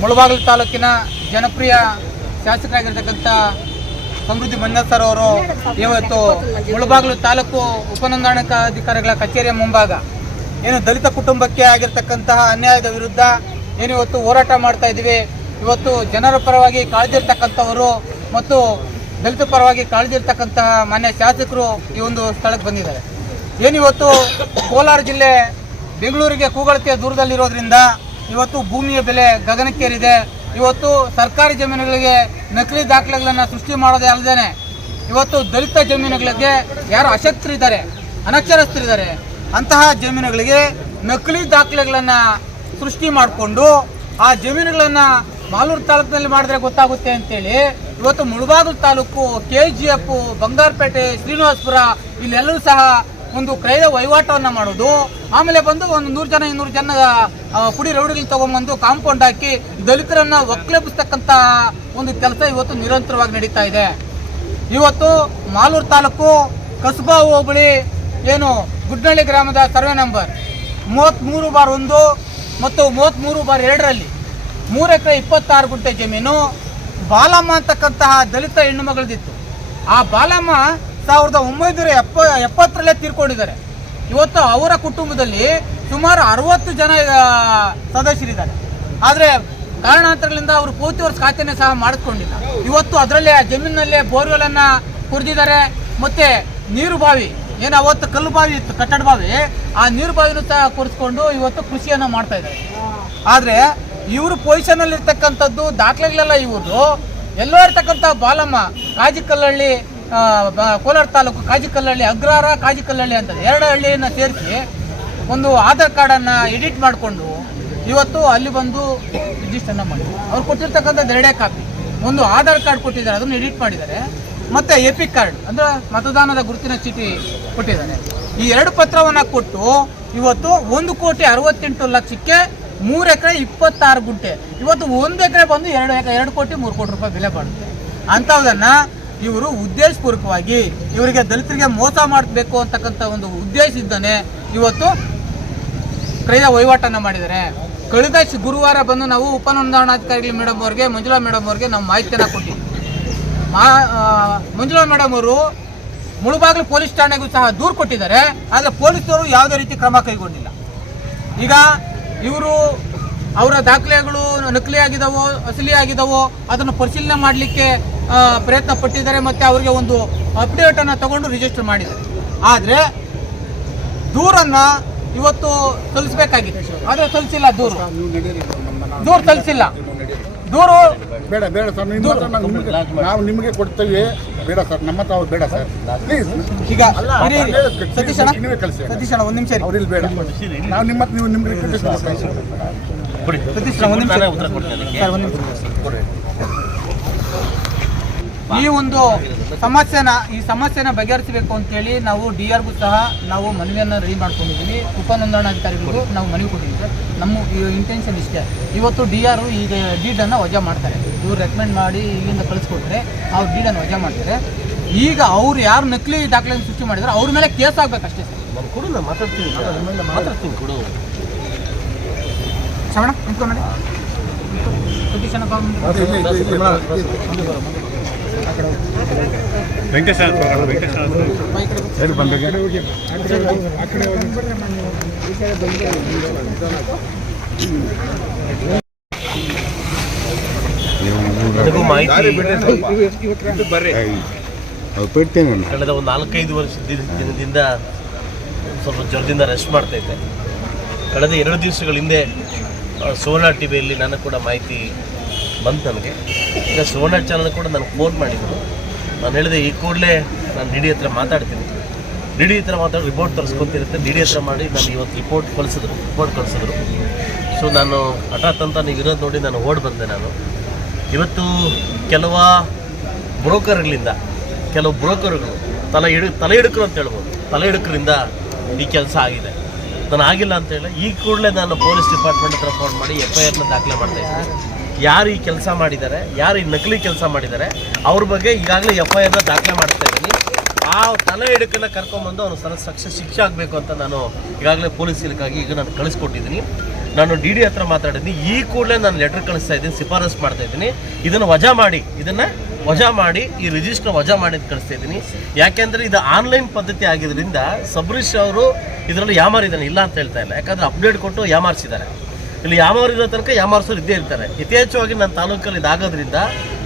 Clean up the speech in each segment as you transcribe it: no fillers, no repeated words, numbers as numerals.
ಮುಳಬಾಗಿಲು ತಾಲೂಕಿನ ಜನಪ್ರಿಯ ಶಾಸಕರಾಗಿರ್ತಕ್ಕಂಥ ಸಮೃದ್ಧಿ ಮಂಜುನಾಥ್ ಸರ್ ಅವರು ಇವತ್ತು ಮುಳಬಾಗಿಲು ತಾಲೂಕು ಉಪನೋಂದಣಾಧಿಕಾರಿಗಳ ಕಚೇರಿಯ ಮುಂಭಾಗ ಏನು ದಲಿತ ಕುಟುಂಬಕ್ಕೆ ಆಗಿರ್ತಕ್ಕಂತಹ ಅನ್ಯಾಯದ ವಿರುದ್ಧ ಏನು ಇವತ್ತು ಹೋರಾಟ ಮಾಡ್ತಾ ಇದ್ದೀವಿ. ಇವತ್ತು ಜನರ ಪರವಾಗಿ ಕಾಳಜಿರ್ತಕ್ಕಂಥವರು ಮತ್ತು ದಲಿತ ಪರವಾಗಿ ಕಾಳಜಿರ್ತಕ್ಕಂತಹ ಮಾನ್ಯ ಶಾಸಕರು ಈ ಒಂದು ಸ್ಥಳಕ್ಕೆ ಬಂದಿದ್ದಾರೆ. ಏನಿವತ್ತು ಕೋಲಾರ ಜಿಲ್ಲೆ ಬೆಂಗಳೂರಿಗೆ ಕೂಗಳತೆಯ ದೂರದಲ್ಲಿರೋದ್ರಿಂದ ಇವತ್ತು ಭೂಮಿಯ ಬೆಲೆ ಗಗನಕ್ಕೇರಿದೆ. ಇವತ್ತು ಸರ್ಕಾರಿ ಜಮೀನುಗಳಿಗೆ ನಕಲಿ ದಾಖಲೆಗಳನ್ನು ಸೃಷ್ಟಿ ಮಾಡೋದೇ ಅಲ್ಲದೆ ಇವತ್ತು ದಲಿತ ಜಮೀನುಗಳಿಗೆ ಯಾರು ಅಶಕ್ತರಿದ್ದಾರೆ, ಅನಕ್ಷರಸ್ಥರಿದ್ದಾರೆ ಅಂತಹ ಜಮೀನುಗಳಿಗೆ ನಕಲಿ ದಾಖಲೆಗಳನ್ನು ಸೃಷ್ಟಿ ಮಾಡಿಕೊಂಡು ಆ ಜಮೀನುಗಳನ್ನು ಮಾಲೂರು ತಾಲೂಕಿನಲ್ಲಿ ಮಾಡಿದ್ರೆ ಗೊತ್ತಾಗುತ್ತೆ ಅಂತೇಳಿ ಇವತ್ತು ಮುಳಬಾಗಿಲು ತಾಲೂಕು, KGF, ಬಂಗಾರಪೇಟೆ, ಶ್ರೀನಿವಾಸಪುರ ಇಲ್ಲೆಲ್ಲರೂ ಸಹ ಒಂದು ಕ್ರಯ ವಹಿವಾಟವನ್ನು ಮಾಡೋದು. ಆಮೇಲೆ ಬಂದು ಒಂದು 100 ಜನ 200 ಜನ ಪುಡಿ ರೌಡಿಗಳು ತಗೊಂಡ್ಬಂದು ಕಾಂಪೌಂಡ್ ಹಾಕಿ ದಲಿತರನ್ನ ಒಕ್ಕಲೆಬ್ಬಿಸ್ತಕ್ಕಂಥ ಒಂದು ಕೆಲಸ ಇವತ್ತು ನಿರಂತರವಾಗಿ ನಡೀತಾ ಇದೆ. ಇವತ್ತು ಮಾಲೂರು ತಾಲೂಕು ಕಸಬಾ ಹೋಬಳಿ ಏನು ಗುಡ್ನಳ್ಳಿ ಗ್ರಾಮದ ಸರ್ವೆ ನಂಬರ್ 33/1 ಮತ್ತು 33/2ರಲ್ಲಿ 3 ಎಕರೆ 26 ಗುಂಟೆ ಜಮೀನು ಬಾಲಮ್ಮ ಅಂತಕ್ಕಂತಹ ದಲಿತ ಹೆಣ್ಣು ಮಗಳದಿತ್ತು. ಆ ಬಾಲಮ್ಮ 1970ರಲ್ಲೇ ತೀರ್ಕೊಂಡಿದ್ದಾರೆ. ಇವತ್ತು ಅವರ ಕುಟುಂಬದಲ್ಲಿ ಸುಮಾರು 60 ಜನ ಸದಸ್ಯರಿದ್ದಾರೆ. ಆದರೆ ಕಾರಣಾಂತರಗಳಿಂದ ಅವರು ಪೂರ್ತಿ ವರ್ಷ ಖಾತೆನೇ ಸಹ ಮಾಡಿಸ್ಕೊಂಡಿಲ್ಲ. ಇವತ್ತು ಅದರಲ್ಲೇ ಜಮೀನಿನಲ್ಲೇ ಬೋರ್ವೆಲನ್ನು ಕುರಿದಿದ್ದಾರೆ. ಮತ್ತು ನೀರು ಬಾವಿ ಏನು ಅವತ್ತು ಕಲ್ಲು ಬಾವಿ ಇತ್ತು, ಕಟ್ಟಡ ಬಾವಿ, ಆ ನೀರು ಬಾವಿನೂ ಸಹ ಕುರಿಸ್ಕೊಂಡು ಇವತ್ತು ಕೃಷಿಯನ್ನು ಮಾಡ್ತಾ ಇದ್ದಾರೆ. ಆದರೆ ಇವರು ಪೊಸಿಷನಲ್ಲಿರ್ತಕ್ಕಂಥದ್ದು ದಾಖಲೆಗಳೆಲ್ಲ ಇವರು ಎಲ್ಲೋ ಇರ್ತಕ್ಕಂಥ ಬಾಲಮ್ಮ ಕಾಜಿಕಲ್ಲಹಳ್ಳಿ, ಕೋಲಾರ ತಾಲೂಕು ಕಾಜಿಕಲ್ಲಹಳ್ಳಿ, ಅಗ್ರಹಾರ ಕಾಜಿಕಲ್ಲಹಳ್ಳಿ ಅಂತ 2 ಹಳ್ಳಿಯನ್ನು ಸೇರಿಸಿ ಒಂದು ಆಧಾರ್ ಕಾರ್ಡನ್ನು ಎಡಿಟ್ ಮಾಡಿಕೊಂಡು ಇವತ್ತು ಅಲ್ಲಿ ಬಂದು ರಿಜಿಸ್ಟರ್ನ ಮಾಡಿದ್ದಾರೆ. ಅವ್ರು ಕೊಟ್ಟಿರ್ತಕ್ಕಂಥದ್ದು 2 ಕಾಪಿ, ಒಂದು ಆಧಾರ್ ಕಾರ್ಡ್ ಕೊಟ್ಟಿದ್ದಾರೆ, ಅದನ್ನು ಎಡಿಟ್ ಮಾಡಿದ್ದಾರೆ, ಮತ್ತು ಎಪಿಕ್ ಕಾರ್ಡ್ ಅಂದರೆ ಮತದಾನದ ಗುರುತಿನ ಚೀಟಿ ಕೊಟ್ಟಿದ್ದಾರೆ. ಈ 2 ಪತ್ರವನ್ನು ಕೊಟ್ಟು ಇವತ್ತು 1,68,00,000ಕ್ಕೆ 3 ಎಕರೆ 26 ಗುಂಟೆ, ಇವತ್ತು 1 ಎಕರೆ ಬಂದು 2 ಕೋಟಿ 3 ಕೋಟಿ ರೂಪಾಯಿ ಬೆಲೆ ಬಾಳುತ್ತೆ. ಅಂಥದ್ದನ್ನು ಇವರು ಉದ್ದೇಶಪೂರ್ವಕವಾಗಿ ಇವರಿಗೆ ದಲಿತರಿಗೆ ಮೋಸ ಮಾಡಬೇಕು ಅಂತಕ್ಕಂಥ ಒಂದು ಉದ್ದೇಶದಿಂದನೇ ಇವತ್ತು ಕ್ರಯ ವಹಿವಾಟನ್ನು ಮಾಡಿದ್ದಾರೆ. ಕಳೆದ ಗುರುವಾರ ಬಂದು ನಾವು ಉಪನೋಂದಣಾಧಿಕಾರಿಗಳು ಮೇಡಮ್ ಅವ್ರಿಗೆ, ಮಂಜುಳಾ ಮೇಡಮ್ ಅವ್ರಿಗೆ ನಾವು ಮಾಹಿತಿಯನ್ನು ಕೊಟ್ಟಿದ್ದೀವಿ. ಮಂಜುಳಾ ಮೇಡಮ್ ಅವರು ಮುಳಬಾಗಿಲು ಪೊಲೀಸ್ ಠಾಣೆಗೂ ಸಹ ದೂರು ಕೊಟ್ಟಿದ್ದಾರೆ. ಆದರೆ ಪೊಲೀಸರು ಯಾವುದೇ ರೀತಿ ಕ್ರಮ ಕೈಗೊಂಡಿಲ್ಲ. ಈಗ ಇವರು ಅವರ ದಾಖಲೆಗಳು ನಕಲಿ ಆಗಿದಾವೋ ಅಸಲಿ ಆಗಿದಾವೋ ಅದನ್ನು ಪರಿಶೀಲನೆ ಮಾಡಲಿಕ್ಕೆ ಪ್ರಯತ್ನ ಪಟ್ಟಿದ್ದಾರೆ. ಮತ್ತು ಅವರಿಗೆ ಒಂದು ಅಪ್ಡೇಟನ್ನು ತಗೊಂಡು ರಿಜಿಸ್ಟರ್ ಮಾಡಿದ್ದಾರೆ. ಆದರೆ ದೂರನ್ನು ಇವತ್ತು ಸಲ್ಲಿಸಬೇಕಾಗಿತ್ತು, ಆದರೆ ಸಲ್ಲಿಸಿಲ್ಲ. ದೂರು ಸಲ್ಲಿಸಿಲ್ಲ. ದೂರು ಬೇಡ ಸರ್, ನಾವು ನಿಮಗೆ ಕೊಡ್ತೇವೆ. ಬೇಡ ಸರ್, ನಮ್ಮ ತಾವು ಬೇಡ ಸರ್, ಪ್ಲೀಸ್. ಈಗ ಸತೀಶಣ್ಣ ಒಂದು ನಿಮಿಷ ಅವ್ರಿಲ್ಲಿ ಬೇಡ, ನಾವು ನೀವು ನಿಮ್ಗೆ ಸತೀಶಣ್ಣ ಒಂದು ನಿಮಿಷ. ಈ ಒಂದು ಸಮಸ್ಯೆನ ಬಗೆಹರಿಸಬೇಕು ಅಂತೇಳಿ ನಾವು DRಗೂ ಸಹ ನಾವು ಮನವಿಯನ್ನು ರೆಡಿ ಮಾಡ್ಕೊಂಡಿದ್ದೀವಿ. ಉಪನೋಂದಣಾಧಿಕಾರಿಗಳಿಗೂ ನಾವು ಮನವಿ ಕೊಟ್ಟಿದ್ದೀವಿ. ನಮ್ಮ ಇಂಟೆನ್ಷನ್ ಇಷ್ಟೇ, ಇವತ್ತು DR ಈಗ ಡೀಡನ್ನು ವಜಾ ಮಾಡ್ತಾರೆ. ಇವ್ರು ರೆಕಮೆಂಡ್ ಮಾಡಿ ಇಲ್ಲಿಂದ ಕಳಿಸ್ಕೊಟ್ರೆ ಅವ್ರು ಡೀಡನ್ನು ವಜಾ ಮಾಡ್ತಾರೆ. ಈಗ ಅವ್ರು ಯಾರು ನಕಲಿ ದಾಖಲೆಯನ್ನು ಸೃಷ್ಟಿ ಮಾಡಿದ್ರೆ ಅವ್ರ ಮೇಲೆ ಕೇಸ್ ಆಗಬೇಕಷ್ಟೇ ಸರ್. ಕೊಡು, ನಾನು ಮಾತಾಡ್ತೀನಿ ಕೊಡು. ಶ್ರವಣ ನಿಂತ್ಕೊಂಡು ಸತೀಶಣ್ಣ ವೆಂಕಟೇಶ ನನಗೂ ಮಾಹಿತಿ ಕಳೆದ ಒಂದು 4-5 ದಿನದಿಂದ ಸ್ವಲ್ಪ ಜ್ವರದಿಂದ ರೆಸ್ಟ್ ಮಾಡ್ತಾ ಇದ್ದೆ. ಕಳೆದ 2 ದಿವಸಗಳ ಹಿಂದೆ ಸುವರ್ಣ TVಯಲ್ಲಿ ನನಗೆ ಕೂಡ ಮಾಹಿತಿ ಬಂತು ನನಗೆ. ಈಗ ಸುವರ್ಣ ಚಾನಲ್ ಕೂಡ ನನಗೆ ಫೋನ್ ಮಾಡಿದ್ರು. ನಾನು ಹೇಳಿದೆ ಈ ಕೂಡಲೇ ನಾನು DD ಹತ್ರ ಮಾತಾಡ್ತೀನಿ, DD ಹತ್ರ ಮಾತಾಡಿ ರಿಪೋರ್ಟ್ ತರಿಸ್ಕೊತಿರುತ್ತೆ. DD ಹತ್ರ ಮಾಡಿ ನಾನು ಇವತ್ತು ರಿಪೋರ್ಟ್ ಕಳಿಸಿದ್ರು. ಸೊ ನಾನು ಹಠಾತ್ ಅಂತ ನೀವು ಇರೋದು ನೋಡಿ ನಾನು ಓಡಿ ಬಂದೆ. ನಾನು ಇವತ್ತು ಕೆಲವು ಬ್ರೋಕರ್ಗಳು ತಲೆ ಹಿಡುಕರು ಅಂತ ಹೇಳ್ಬೋದು, ತಲೆ ಹಿಡುಕರಿಂದ ಈ ಕೆಲಸ ಆಗಿದೆ. ನಾನು ಆಗಿಲ್ಲ ಅಂತೇಳಿ ಈ ಕೂಡಲೇ ನಾನು ಪೊಲೀಸ್ ಡಿಪಾರ್ಟ್ಮೆಂಟ್ ಹತ್ರ ಫೋನ್ ಮಾಡಿ FIRನ ದಾಖಲೆ ಮಾಡ್ತಾಯಿದ್ದೀನಿ. ಯಾರು ಈ ಕೆಲಸ ಮಾಡಿದ್ದಾರೆ, ಯಾರು ಈ ನಕಲಿ ಕೆಲಸ ಮಾಡಿದ್ದಾರೆ ಅವ್ರ ಬಗ್ಗೆ ಈಗಾಗಲೇ FIRನ ದಾಖಲೆ ಮಾಡ್ತಾ ಇದ್ದೀನಿ. ಆ ತಲೆ ಹಿಡುಕನ್ನ ಕರ್ಕೊಂಡ್ಬಂದು ಅವನು ಶಿಕ್ಷೆ ಆಗಬೇಕು ಅಂತ ನಾನು ಈಗಾಗಲೇ ಪೊಲೀಸ್ ಇಲಾಖೆಗೆ ಈಗ ನಾನು ಕಳಿಸ್ಕೊಟ್ಟಿದ್ದೀನಿ. ನಾನು DD ಹತ್ರ ಮಾತಾಡಿದ್ದೀನಿ. ಈ ಕೂಡಲೇ ನಾನು ಲೆಟರ್ ಕಳಿಸ್ತಾ ಇದ್ದೀನಿ, ಶಿಫಾರಸು ಮಾಡ್ತಾ ಇದ್ದೀನಿ, ಇದನ್ನು ವಜಾ ಮಾಡಿ ಈ ರಿಜಿಸ್ಟರ್ ವಜಾ ಮಾಡಿ ಕಳಿಸ್ತಾ ಇದ್ದೀನಿ. ಯಾಕೆಂದರೆ ಇದು ಆನ್ಲೈನ್ ಪದ್ಧತಿ ಆಗಿದ್ದರಿಂದ ಸಬರೀಶ್ ಅವರು ಇದರಲ್ಲಿ ಯಾಮಾರಿದ್ದಾನೆ, ಇಲ್ಲ ಅಂತ ಹೇಳ್ತಾ ಇಲ್ಲ. ಯಾಕಂದರೆ ಅಪ್ಡೇಟ್ ಕೊಟ್ಟು ಯಾಮಾರಿಸಿದ್ದಾರೆ. ಇಲ್ಲಿ ಯಾಮಾರಿರೋ ತನಕ ಯಾಮಾರಿಸೋರು ಇದ್ದೇ ಇರ್ತಾರೆ. ಯಥೇಚ್ಛವಾಗಿ ನನ್ನ ತಾಲೂಕಲ್ಲಿ ಇದಾಗೋದ್ರಿಂದ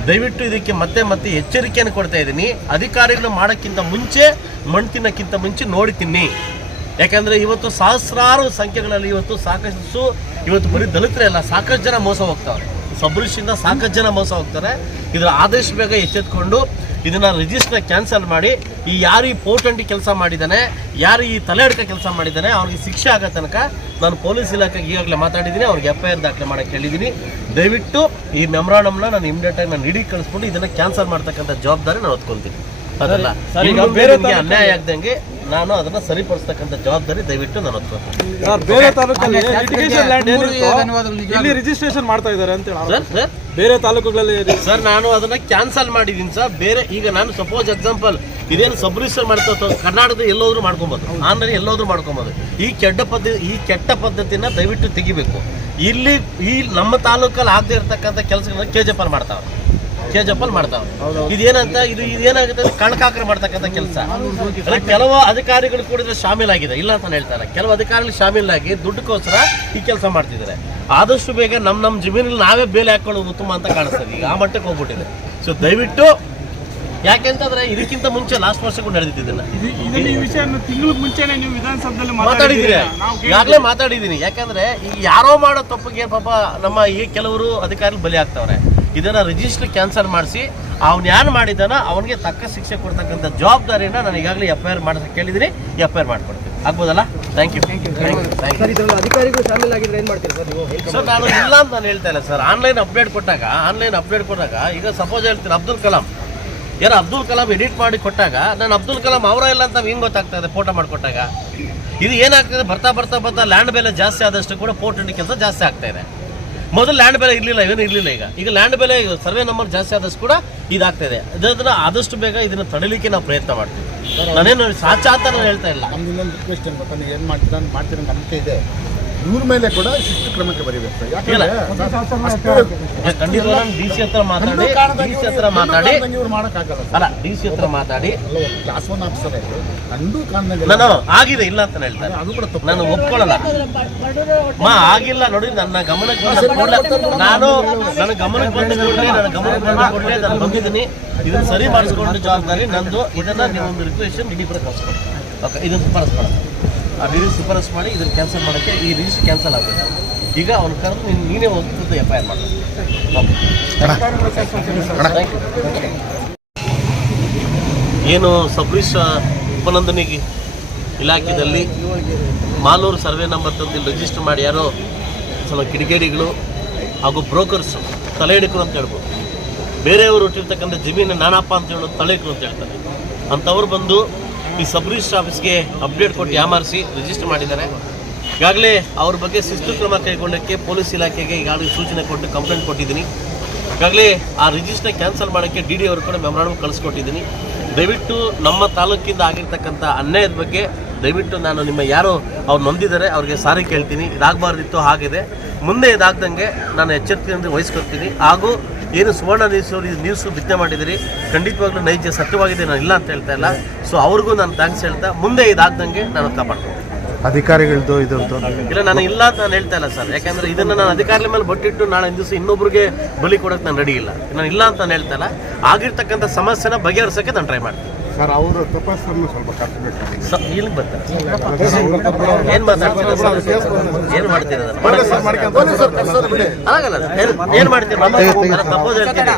ದಯವಿಟ್ಟು ಇದಕ್ಕೆ ಮತ್ತೆ ಎಚ್ಚರಿಕೆಯನ್ನು ಕೊಡ್ತಾ ಇದ್ದೀನಿ. ಅಧಿಕಾರಿಗಳು ಮಾಡೋಕ್ಕಿಂತ ಮುಂಚೆ, ಮಣ್ಣು ತಿನ್ನೋಕ್ಕಿಂತ ಮುಂಚೆ ನೋಡಿ ತಿನ್ನಿ. ಯಾಕಂದರೆ ಇವತ್ತು ಸಹಸ್ರಾರು ಸಂಖ್ಯೆಗಳಲ್ಲಿ ಇವತ್ತು ಬರೀ ದಲಿತರೇ ಅಲ್ಲ, ಸಾಕಷ್ಟು ಜನ ಮೋಸ ಹೋಗ್ತಾರೆ. ಸಬರೀಶಿಂದ ಸಾಕಷ್ಟು ಜನ ಮೋಸ ಹೋಗ್ತಾರೆ. ಇದರ ಆದಷ್ಟು ಬೇಗ ಎಚ್ಚೆತ್ಕೊಂಡು ಇದನ್ನು ರಿಜಿಸ್ಟರ್ ಕ್ಯಾನ್ಸಲ್ ಮಾಡಿ, ಯಾರು ಈ ಪೋರ್ಟಂಟಿ ಕೆಲಸ ಮಾಡಿದ್ದಾನೆ, ಯಾರು ಈ ತಲೆ ಹಿಡ್ಕ ಕೆಲಸ ಮಾಡಿದ್ದಾನೆ, ಅವ್ರಿಗೆ ಶಿಕ್ಷೆ ಆಗೋ ತನಕ ನಾನು ಪೊಲೀಸ್ ಇಲಾಖೆಗೆ ಈಗಾಗಲೇ ಮಾತಾಡಿದ್ದೀನಿ, ಅವ್ರಿಗೆ FIR ದಾಖಲೆ ಮಾಡೋಕ್ಕೆ ಹೇಳಿದ್ದೀನಿ. ದಯವಿಟ್ಟು ಈ ಮೆಮೊರಾಂಡಮ್ನ ನಾನು ಇಮಿಡಿಯೇಟಾಗಿ ನಾನು ಇಡೀ ಕಳಿಸ್ಕೊಂಡು ಇದನ್ನು ಕ್ಯಾನ್ಸಲ್ ಮಾಡ್ತಕ್ಕಂಥ ಜವಾಬ್ದಾರಿ ನಾನು ಹೊತ್ಕೊಳ್ತೀನಿ. ಅದಲ್ಲ ನಿಮಗೆ ಅನ್ಯಾಯ ಆಗ್ದಂಗೆ ನಾನು ಅದನ್ನ ಸರಿಪಡಿಸ್ತಕ್ಕಂಥ ಜವಾಬ್ದಾರಿ ದಯವಿಟ್ಟು ನಾನು ಹೊತ್ಕೊಳ್ತೀನಿ. ಬೇರೆ ತಾಲೂಕಲ್ಲಿ ರಿಜಿಸ್ಟ್ರೇಷನ್ ಮಾಡ್ತಾ ಇದ್ದಾರೆ ಅಂತ ಹೇಳಿ ಬೇರೆ ತಾಲೂಕುಗಳಲ್ಲಿ ಸರ್ ನಾನು ಅದನ್ನ ಕ್ಯಾನ್ಸಲ್ ಮಾಡಿದ್ದೀನಿ ಸರ್. ಬೇರೆ ಈಗ ನಾನು ಸಪೋಸ್ ಎಕ್ಸಾಂಪಲ್ ಇದೇನು ಸಬ್ರಿಜಿಸ್ಟರ್ ಮಾಡ್ತಾ ಕರ್ನಾಟಕದ ಎಲ್ಲೋದ್ರು ಮಾಡ್ಕೊಬೋದು, ಆನ್ಲೈನ್ ಎಲ್ಲೋದ್ರು ಮಾಡ್ಕೊಬೋದು. ಈ ಕೆಟ್ಟ ಪದ್ಧತಿನ ದಯವಿಟ್ಟು ತೆಗಿಬೇಕು. ಇಲ್ಲಿ ನಮ್ಮ ತಾಲೂಕಲ್ಲಿ ಆಗದೆ ಇರತಕ್ಕಂಥ ಕೆಲಸಗಳನ್ನ KJPL ಮಾಡ್ತಾವೆ. ಇದೇನಾಗುತ್ತೆ, ಕಣಕಾಕರ ಮಾಡ್ತಕ್ಕಂಥ ಕೆಲಸ. ಕೆಲವು ಅಧಿಕಾರಿಗಳು ಕೂಡ ಶಾಮೀಲಾಗಿದೆ, ಇಲ್ಲ ಅಂತ ಹೇಳ್ತಾರೆ. ಕೆಲವು ಅಧಿಕಾರಿಗಳು ಶಾಮೀಲಾಗಿ ದುಡ್ಡುಗೋಸ್ಕರ ಈ ಕೆಲಸ ಮಾಡ್ತಿದ್ದಾರೆ. ಆದಷ್ಟು ಬೇಗ ನಮ್ಮ ಜಮೀನಲ್ಲಿ ನಾವೇ ಬೇಲೆ ಹಾಕೊಳ್ಳೋದು ಉತ್ತಮ ಅಂತ ಕಾಣಿಸ್ತದೆ. ಈಗ ಆ ಮಟ್ಟಕ್ಕೆ ಹೋಗ್ಬಿಟ್ಟಿದೆ. ಸೊ ದಯವಿಟ್ಟು, ಯಾಕೆಂತಂದ್ರೆ ಇದಕ್ಕಿಂತ ಮುಂಚೆ ಲಾಸ್ಟ್ ವರ್ಷಕ್ಕೂ ನಡೆದಿದ್ದನ್ನ ತಿಂಗಳ ಮುಂಚೆನೆ ನೀವು ವಿಧಾನಸಭೆಯಲ್ಲಿ ಮಾತಾಡಿದ್ದೀರಿ, ಈಗಾಗಲೇ ಮಾತಾಡಿದ್ದೀನಿ. ಯಾಕಂದ್ರೆ ಈಗ ಯಾರೋ ಮಾಡೋ ತಪ್ಪಿಗೆ ಪಾಪ ನಮ್ಮ ಈ ಕೆಲವರು ಅಧಿಕಾರಿಗಳು ಬಲಿ ಆಗ್ತಾವ್ರೆ. ಇದನ್ನ ರಿಜಿಸ್ಟರ್ ಕ್ಯಾನ್ಸಲ್ ಮಾಡಿಸಿ ಅವ್ನು ಯಾರು ಮಾಡಿದಾನ ಅವನಿಗೆ ತಕ್ಕ ಶಿಕ್ಷೆ ಕೊಡ್ತಕ್ಕಂಥ ಜವಾಬ್ದಾರಿನ ನಾನು ಈಗಾಗಲೇ FIR ಮಾಡೋದಕ್ಕೆ ಕೇಳಿದ್ದೀನಿ. FIR ಮಾಡ್ಕೊಡ್ತೀನಿ. ಆಗ್ಬೋದಲ್ಲ? Thank you. ಅಧಿಕಾರಿಗಳು ಶಾಮೀಲ್ ಆಗಿದ್ರೆ ಏನು ಮಾಡ್ತೀರಿ ಸರ್ ನೀವು? ಸರ್ ನಾನು ಇಲ್ಲ ಅಂತ ನಾನು ಹೇಳ್ತಾ ಇಲ್ಲ ಸರ್. ಆನ್ಲೈನ್ ಅಪ್ಡೇಟ್ ಕೊಟ್ಟಾಗ ಈಗ ಸಪೋಸ್ ಹೇಳ್ತೀನಿ, ಅಬ್ದುಲ್ ಕಲಾಂ ಎಡಿಟ್ ಮಾಡಿ ಕೊಟ್ಟಾಗ ನಾನು ಅಬ್ದುಲ್ ಕಲಾಂ ಅವರ ಇಲ್ಲ ಅಂತ ಹಿಂಗೆ ಗೊತ್ತಾಗ್ತಾ ಇದೆ ಫೋಟೋ ಮಾಡಿಕೊಟ್ಟಾಗ. ಇದು ಏನಾಗ್ತದೆ, ಬರ್ತಾ ಲ್ಯಾಂಡ್ ಬೆಲೆ ಜಾಸ್ತಿ ಆದಷ್ಟು ಕೂಡ ಪೋರ್ಟೆಂಟ್ ಕೆಲಸ ಜಾಸ್ತಿ ಆಗ್ತಾ ಇದೆ. ಮೊದಲು ಲ್ಯಾಂಡ್ ಬೆಲೆ ಇರಲಿಲ್ಲ. ಈಗ ಲ್ಯಾಂಡ್ ಬೆಲೆ ಸರ್ವೆ ನಂಬರ್ ಜಾಸ್ತಿ ಆದಷ್ಟು ಕೂಡ ಇದಾಗ್ತಾ ಇದೆ. ಅದನ್ನ ಆದಷ್ಟು ಬೇಗ ಇದನ್ನು ತಡಲಿಕ್ಕೆ ನಾವು ಪ್ರಯತ್ನ ಮಾಡ್ತೀವಿ. ನಾನೇನು ಸಾಚ ಅಂತ ನಾನು ಹೇಳ್ತಾ ಇಲ್ಲ. ನಮ್ದು ಇನ್ನೊಂದು ರಿಕ್ವೆಸ್ಟ್ ಏನು ಗೊತ್ತಾ, ನೀವು ಏನು ಮಾಡ್ತೀರ ನಂಬಿಕೆ ಇದೆ. ಇವ್ರ ಮೇಲೆ ಕೂಡ ಶಿಸ್ತು ಕ್ರಮಕ್ಕೆ ಬರೀಬೇಕು. ಖಂಡಿತ ನಾನು DC ಹತ್ರ ಮಾತಾಡಿ DC ಹತ್ರ ಮಾತಾಡಿ ಕ್ಲಾಸ್ 1 ಆಫೀಸರ್ ನಾನು ಆಗಿದೆ, ಇಲ್ಲ ಅಂತ ಹೇಳ್ತಾರೆ. ಅದು ಕೂಡ ತಪ್ಪು. ನಾನು ಒಪ್ಕೊಳ್ಳಲ್ಲ. ಆಗಿಲ್ಲ ನೋಡಿ, ನನ್ನ ಗಮನಕ್ಕೆ ನಾನು ಬಂದಿದ್ದೀನಿ. ಇದನ್ನು ಸರಿ ಮಾಡಿಸ್ಕೊಂಡು ಜವಾಬ್ದಾರಿ ನಂದು. ಇದನ್ನ ನೀವೊಂದು ರಿಕ್ವೆಸ್ಟ್ DD ಕೂಡ ಕಳಿಸ್ಕೊಡಿ. ಓಕೆ, ಇದನ್ನು ಶಿಫಾರಸು ಮಾಡಿ ಇದನ್ನು ಕ್ಯಾನ್ಸಲ್ ಮಾಡೋಕ್ಕೆ ಈ ರಿಜಿಸ್ಟರ್ ಕ್ಯಾನ್ಸಲ್ ಆಗಬೇಕು. ಈಗ ಅವ್ನು ಕರೆದು ನೀನೇ ಒಂದು FIR ಮಾಡಿ. ಏನು ಸಬರೀಶ್ ಉಪನೋಂದಣಿ ಇಲಾಖೆಯಲ್ಲಿ ಮಾಲೂರು ಸರ್ವೆ ನಂಬರ್ ತಂದು ರಿಜಿಸ್ಟರ್ ಮಾಡಿ ಯಾರೋ ಸ್ವಲ್ಪ ಕಿಡಿಗೇಡಿಗಳು ಹಾಗೂ ಬ್ರೋಕರ್ಸು ತಲೆ ಹಿಡಿಕರು ಅಂತ ಹೇಳ್ಬೋದು. ಬೇರೆಯವರು ಹುಟ್ಟಿರ್ತಕ್ಕಂಥ ಜಮೀನು ನಾನಪ್ಪ ಅಂತ ಹೇಳೋದು ತಲೆ ಹಿಡಿಕರು ಅಂತ ಹೇಳ್ತಾರೆ. ಅಂಥವ್ರು ಬಂದು ಈ ಸಬರೀಶ್ ಆಫೀಸ್ಗೆ ಅಪ್ಡೇಟ್ ಕೊಟ್ಟು ಯಾಮಾರಿಸಿ ರಿಜಿಸ್ಟರ್ ಮಾಡಿದ್ದಾರೆ. ಈಗಾಗಲೇ ಅವ್ರ ಬಗ್ಗೆ ಶಿಸ್ತು ಕ್ರಮ ಕೈಗೊಳ್ಳೋಕ್ಕೆ ಪೊಲೀಸ್ ಇಲಾಖೆಗೆ ಈಗಾಗಲೇ ಸೂಚನೆ ಕೊಟ್ಟು ಕಂಪ್ಲೇಂಟ್ ಕೊಟ್ಟಿದ್ದೀನಿ. ಈಗಾಗಲೇ ಆ ರಿಜಿಸ್ಟರ್ ಕ್ಯಾನ್ಸಲ್ ಮಾಡೋಕ್ಕೆ DD ಅವರು ಕೂಡ ಮೆಮೊರಾಂಡಮ್ ಕಳಿಸ್ಕೊಟ್ಟಿದ್ದೀನಿ. ದಯವಿಟ್ಟು ನಮ್ಮ ತಾಲೂಕಿಂದ ಆಗಿರ್ತಕ್ಕಂಥ ಅನ್ಯಾಯದ ಬಗ್ಗೆ ದಯವಿಟ್ಟು ನಾನು ನಿಮ್ಮ ಯಾರು ಅವ್ರು ನೊಂದಿದ್ದಾರೆ ಅವ್ರಿಗೆ ಸಾರಿ ಕೇಳ್ತೀನಿ. ಇದಾಗಬಾರ್ದಿತ್ತು, ಆಗಿದೆ. ಮುಂದೆ ಇದಾಗ್ದಂಗೆ ನಾನು ಎಚ್ಚರಿಕೆಯಿಂದ ವಹಿಸ್ಕೊಳ್ತೀನಿ. ಹಾಗೂ ಏನು ಸುವರ್ಣ ನ್ಯೂಸು ಬಿತ್ತನೆ ಮಾಡಿದಿರಿ, ಖಂಡಿತವಾಗ್ಲೂ ನೈಜ ಸತ್ಯವಾಗಿದೆ, ನಾನು ಇಲ್ಲ ಅಂತ ಹೇಳ್ತಾ ಇಲ್ಲ. ಸೊ ಅವ್ರಿಗೂ ನಾನು ಥ್ಯಾಂಕ್ಸ್ ಹೇಳ್ತಾ ಮುಂದೆ ಇದಾಗ್ದಂಗೆ ನಾನು ಕಾಪಾಡ್ತೀನಿ. ಅಧಿಕಾರಿಗಳದ್ದು ಇದ್ರದ್ದು ಇಲ್ಲ, ನಾನು ಇಲ್ಲ ಅಂತ ನಾನು ಹೇಳ್ತಾ ಇಲ್ಲ ಸರ್. ಯಾಕಂದರೆ ಇದನ್ನು ನಾನು ಅಧಿಕಾರಿಗಳ ಮೇಲೆ ಬಟ್ಟಿಟ್ಟು ನಾಳೆ ದಿವಸ ಇನ್ನೊಬ್ರಿಗೆ ಬಲಿ ಕೊಡೋಕ್ಕೆ ನಾನು ರೆಡಿ ಇಲ್ಲ. ನಾನು ಇಲ್ಲ ಅಂತ ನಾನು ಹೇಳ್ತಾ ಇಲ್ಲ. ಆಗಿರ್ತಕ್ಕಂಥ ಸಮಸ್ಯೆನ ಬಗೆಹರಿಸೋಕ್ಕೆ ನಾನು ಟ್ರೈ ಮಾಡ್ತೀನಿ ಸರ್. ಅವರು ತಪಾಸಣೆ ಸ್ವಲ್ಪ ಕಷ್ಟಬೇಕು. ಇಲ್ಲಿಗೆ ಬರ್ತಾರೆ, ಏನು ಮಾತಾಡ್ತೀರ, ಏನು ಮಾಡ್ತೀರ, ಆಗಲ್ಲ ಏನು ಮಾಡ್ತೀರ, ತಪ್ಪೋದು ಹೇಳ್ತೀನಿ.